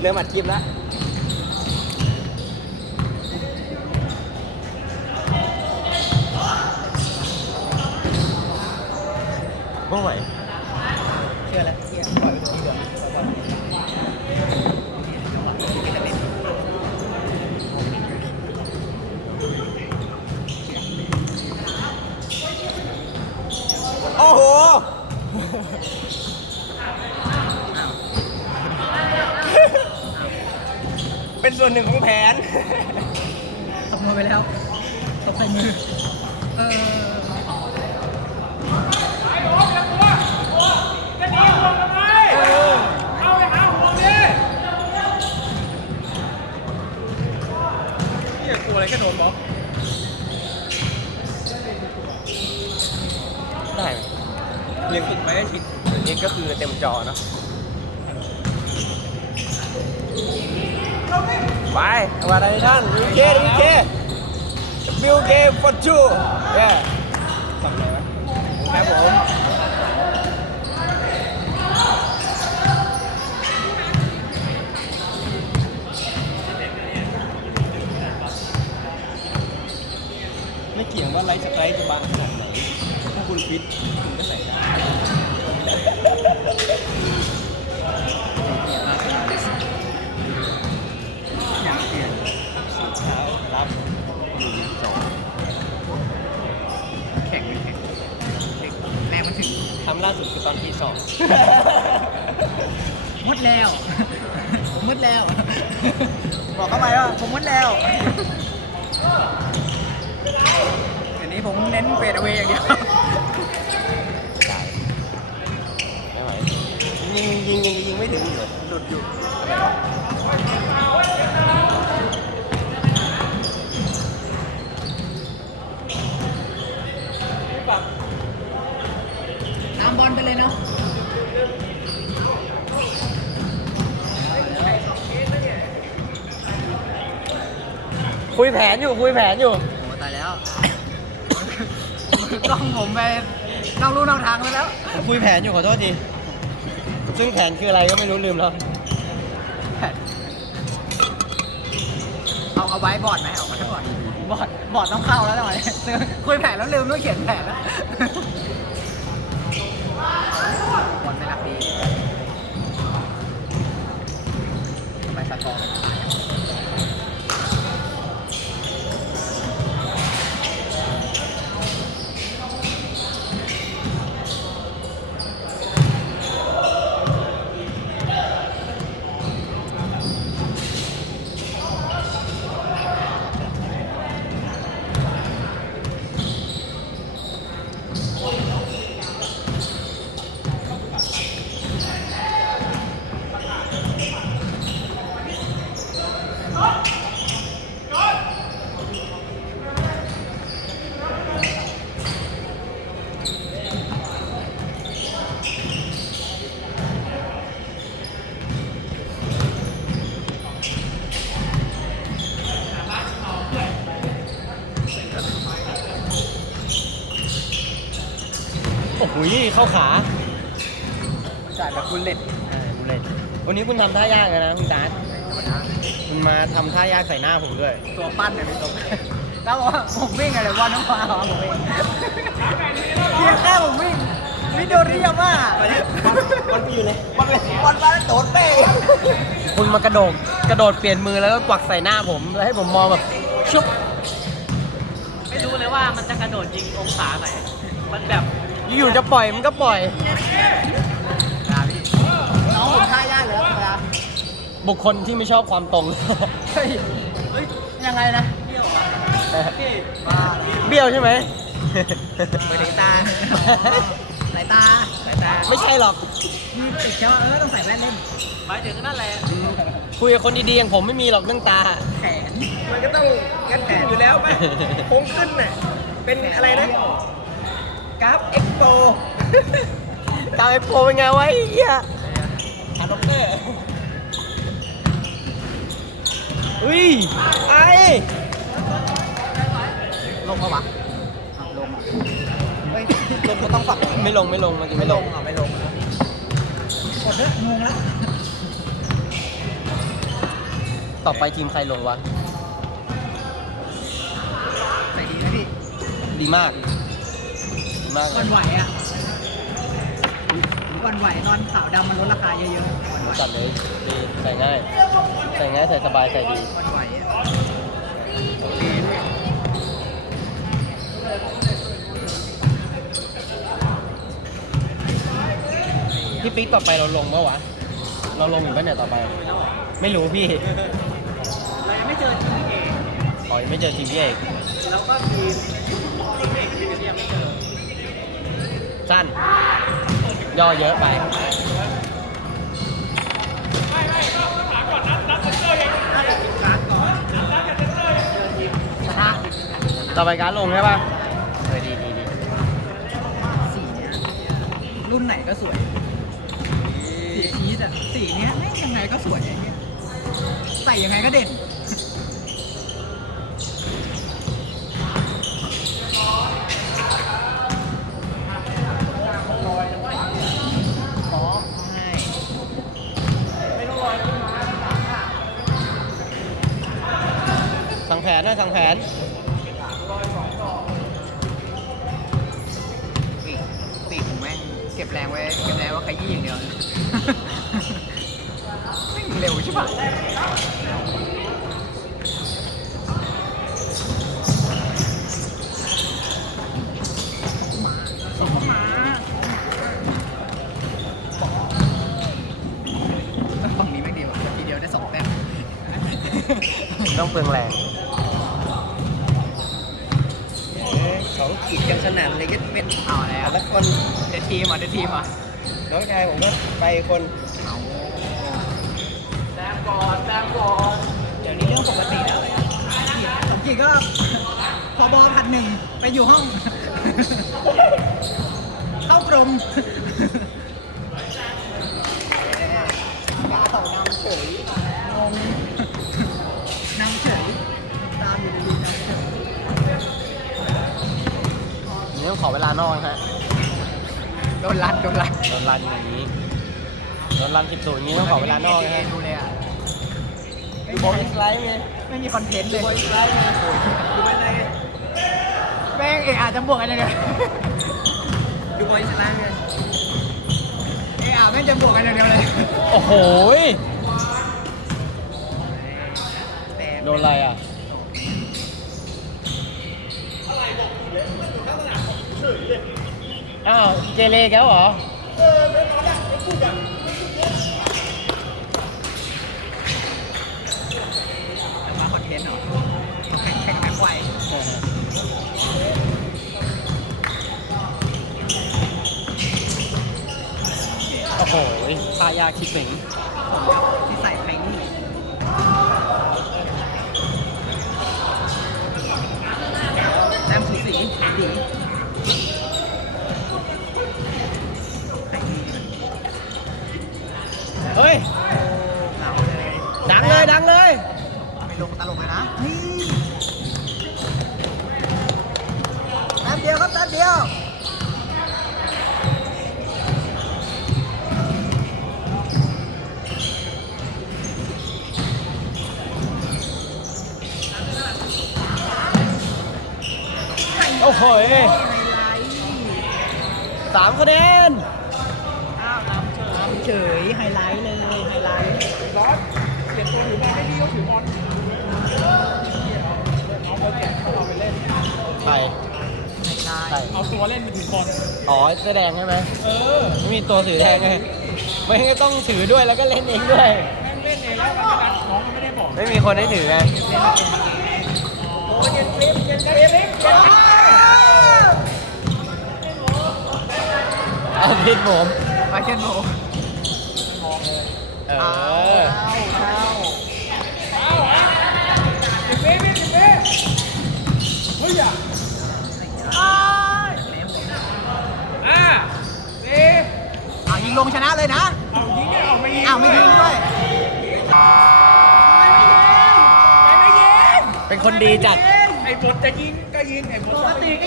เริ่มอัดคลิปแล้วไม่ไหวเชื่อแล้วเชื่อปล่อยไปตรงนี้เดี๋ยวแล้วก็ โอ้โห เป็นส่ วนหนึ่งของแผน ตบมือไปแล้วตบใส่มือเออเฮียกลัวอะไรแค่โดนบล็อกได้เรียงผิดไหมผิดนี่ก็คือเต็มจอเนอะ ไปมาได้ท่านวิวเควิวเควิวเค for two yeah ฝั่งไหนวะครับผมไม่เกี่ยงว่าไลฟ์สไตล์จะบางขนาดไหนถ้าคุณฟิตคุณก็ใส่ได้ อยากเปลี่ยน สีเช้ารับหนึ่งสอง แข่งไม่แข่งแรงมันถึง ทำล่า สุดคือตอนที่สองหมดแล้ว ผมหมดแล้ว บอกเข้าไปว่าผมหมดแล้วเดี๋ยวนี้ผมเน้นเฟดเอาไว้อย่างเดียวได้ไม่ไหวยิงยิงยิงยิงไม่ถึงเลยหลุดอยู่ามบอลไปเลยเนาะคุยแผนอยู่คุยแผนอยู่โอ้ตายแล้วกล้องผมไปนอกลู่นอกทางไปแล้วผมคุยแผนอยู่ขอโทษที ซึ่งแผนคืออะไรก็ไม่รู้ลืมแล้ว เอาเอาไว้บอร์ดไหมเอาไว้บอร์ดบอร์ดบอร์ดต้องเข้าแล้วจังหวะนี้คุยแผนแล้วลืมต้องเขียนแผนแล้วบอลไม่รักดี ทำไมสกอ เข้าขาจ่ายแบบบุลเล็ตเออดูเลยวันนี้คุณทำท่ายากเลยนะคุณตาร์ทธรรมดาคุณมาทำท่ายากใส่หน้าผมด้วย ตัวปั้นเนี่ยเป็นตัวแล้วบอกว่าผมวิ่งอะไรบอลน้องฟ้าเหรอผมวิ่งเพียงแค่ผมวิ่งวิดีโอเรียบมากมันอยู่เลยบอลเลยบอลมาแล้วโดดเป้คุณมากระโดดกระโดดเปลี่ยนมือแล้วก็กวักใส่หน้าผมแล้วให้ผมมองแบบชุบไม่รู้เลยว่ามันจะกระโดดยิงองศาไหน มันแบบ อยู่ๆจะปล่อยมันก็ปล่อยน้องผมท่ายากเลยครับธรรมดาบุคคลที่ไม่ชอบความตรง เฮ้ยเฮ้ยยังไงนะบ้าเบี้ยวใช่ไหมไปถึงตาสายตาสายตา ไม่ใช่หรอกมีติดแค่ว่าเออต้องใส่แว่นเล่นหมายถึงนั่นแหละคุยกับคนดีๆอย่างผมไม่มีหรอกเรื่องตา แขน มันก็ต้องงัดขึ้นอยู่แล้วไหมโค้งขึ้นน่ะ เป็นอะไรนะกราฟเอ็กโป ตาไอโปเป็นไงวะไอ้เหี้ยขาด็อกเตอร์เฮ้ยไอลงมาวะอะลงอะเฮ้ยลงก็ต้องฝักไม่ลงไม่ลงเมื่อกี้ไม่ไม่ลลงงอะไม่ลงกดเถอะงงแล้วต่อไปทีมใครลงวะใส่ดีนะพี่ดีมากดีมากเลวันยไหวอะ วันไหวนอนขาวดำมันลดราคาเยอะๆวันไหวจัดเลยดีใส่ง่าย ใส่ง่าย ใส่สบาย ใส่ดี วันไหวอะพี่ปิ๊กต่อไปเราลงเมื่อวะ เราลงอยู่ปะเนี่ยต่อไป ไม่รู้พี่เรายังไม่เจอทีมเอกอ๋อยังไม่เจอทีมพี่เอกแล้วก็ทีมทีมเอกที่ยังไม่เจอสั้น ย่อเยอะไปการ์ดก่อนชนะต่อไปการลงใช่ปะเออดีดีดีสีเนี้ยรุ่นไหนก็สวย สีพีชอะ สีเนี้ยแม่งยังไงก็สวยอย่างเงี้ยใส่ยังไงก็เด่น ขอให้ สั่งแผ นนะสั่งแผนปีกปีกผมแม่งเก็บแรงไว้เก็บแรงไว่าขยี้อย่างเดียวเลยแม่งเร็วใช่ปะส่งเข้ามาฝั่งนี้ไม่งดีว่ะทีเดียวได้สองแต้ม ต้องเปลืองแรง สองขีดกันสนั่นเลยก็เป็นเอาแล้วแต่ละคนเดดทีมอะเดดทีมอะน้องชายผมก็ไปคนเอาแต้มก่อนแต้มก่อนเดี๋ยวนี้เรื่องปกติแล้วสมจิตก็พอบอผัดหนึ่งไปอยู่ห้อง เข้ากรมยาต่อนำเฉยงงนำเฉยตามอยู่ดีๆนำเฉย นี่ต้อง ขอเวลานอกนะฮะโดนรัดโดนรัดโดนรันอย่างนี้โดนรันสิบศูนย์นี้ต้องขอเวลานอกนะฮะดูเลยอะดูบอลอิสไลท์ไงไม่มีคอนเทนต์เลยดูบอลอิสไลท์ไงดูไปไหนแม่งเอะอาจจะบวกกันยังไงดูบอลชนะไงเอะอาแม่งจะบวกกันอย่างเดียวเลยโอ้โหยแต่โดนอะไรอะ อ้าวเกเรแกแล้วเหรอ มาคอนเทนต์เหรอแข่งแข่งแข่งไวโอ้โหทายาคิดสิงที่ใส่แพงนี่แต้มสูสีดีไข่ดี เฮ้ย เราเลย ดังเลยดังเลย ไม่ลงตลกเลยนะนี่แต้มเดียวครับแต้มเดียว โอ้โหยไฮไลท์สามคะแนนอ้าวน้ำเฉยน้ำเฉยไฮไลท์เลยไฮไลท์ร้อนเปลี่ยนตัวถือบอลได้ดีก็ถือบอลเอาเบอร์แกะเข้าเราไปเล่นใครไฮไลใครท์เอาตัวเล่นไปถือบอลอ๋อเสื้อแดงใช่ไหมเออไม่มีตัวถือแดงไงไม่งั้นก็ต้องถือด้วยแล้วก็เล่นเองด้วยแม่งเล่นเองแล้วมันก็ดันน้องมันไม่ได้บอกไม่มีคนให้ถือไงโอ้ยเย็นคลิปเย็นคลิปเย็นคลิป เอาพิษผมไปเช่นโมเอเอาอเอาเอาสิบเมตรสิบเมตรเฮ้ยอะอ่าสี่เอายิงลงชนะเลยนะเอายิงเนี่ยเอาไม่ยิงอ้าวไม่ยิงด้วยไม่ไม่ยิงเป็นคนดีจัด ไอ้บทจะยิงก็ยิงไอ้บทปกติก็